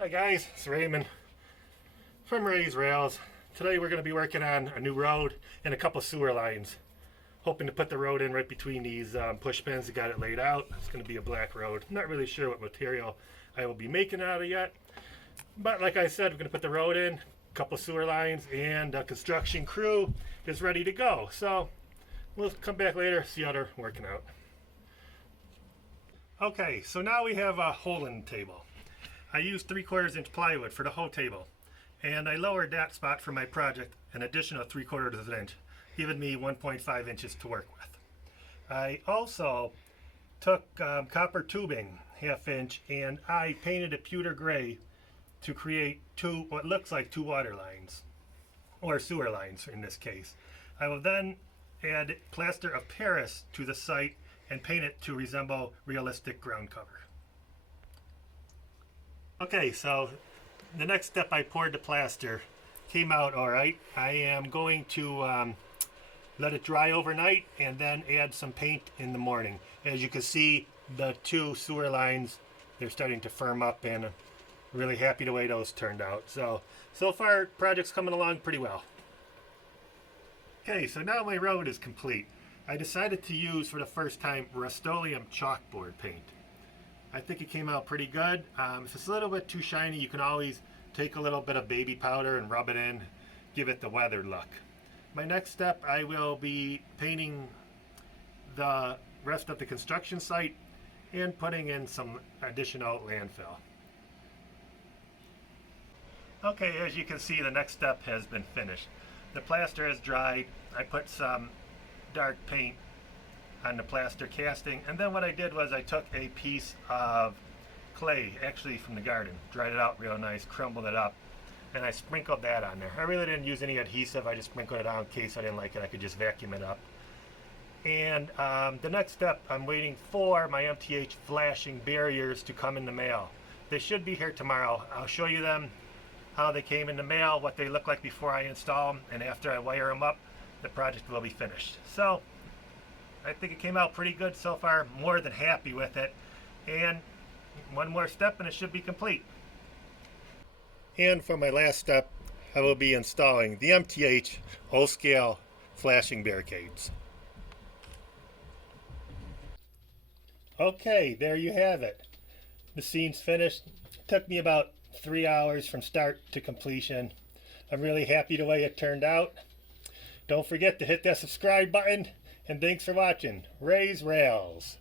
Hi guys, it's Raymond from Ray's Rails. Today we're going to be working on a new road and a couple sewer lines. Hoping to put the road in right between these push pins that got it laid out. It's going to be a black road. Not really sure what material I will be making out of it yet. But like I said, we're going to put the road in, a couple sewer lines, and the construction crew is ready to go. So we'll come back later, see how they're working out. Okay, so now we have a holding table. I used 3/4 inch plywood for the whole table, and I lowered that spot for my project an additional 3/4 inch, giving me 1.5 inches to work with. I also took copper tubing, 1/2 inch, and I painted it pewter gray to create what looks like two water lines, or sewer lines in this case. I will then add plaster of Paris to the site and paint it to resemble realistic ground cover. Okay, so the next step, I poured the plaster. Came out all right. I am going to let it dry overnight and then add some paint in the morning. As you can see, the two sewer lines, they're starting to firm up, and I'm really happy the way those turned out. So far, project's coming along pretty well. Okay, so now my road is complete. I decided to use, for the first time, Rust-Oleum Chalkboard Paint. I think it came out pretty good. If it's a little bit too shiny, you can always take a little bit of baby powder and rub it in, give it the weathered look. My next step, I will be painting the rest of the construction site and putting in some additional landfill. Okay, as you can see, the next step has been finished. The plaster has dried. I put some dark paint on the plaster casting, and then what I did was I took a piece of clay, actually from the garden, dried it out real nice, crumbled it up, and I sprinkled that on there. I really didn't use any adhesive. I just sprinkled it on in case I didn't like it. I could just vacuum it up. And the next step, I'm waiting for my Mth Flashing Barriers to come in the mail. They should be here tomorrow. I'll show you them, how they came in the mail, what they look like before I install them, and after I wire them up, the project will be finished. So I think it came out pretty good so far, more than happy with it. And one more step and it should be complete. And for my last step, I will be installing the Mth scale flashing barricades. Okay, there you have it. The scene's finished. It took me about 3 hours from start to completion. I'm really happy the way it turned out. Don't forget to hit that subscribe button. And thanks for watching Ray's Rails.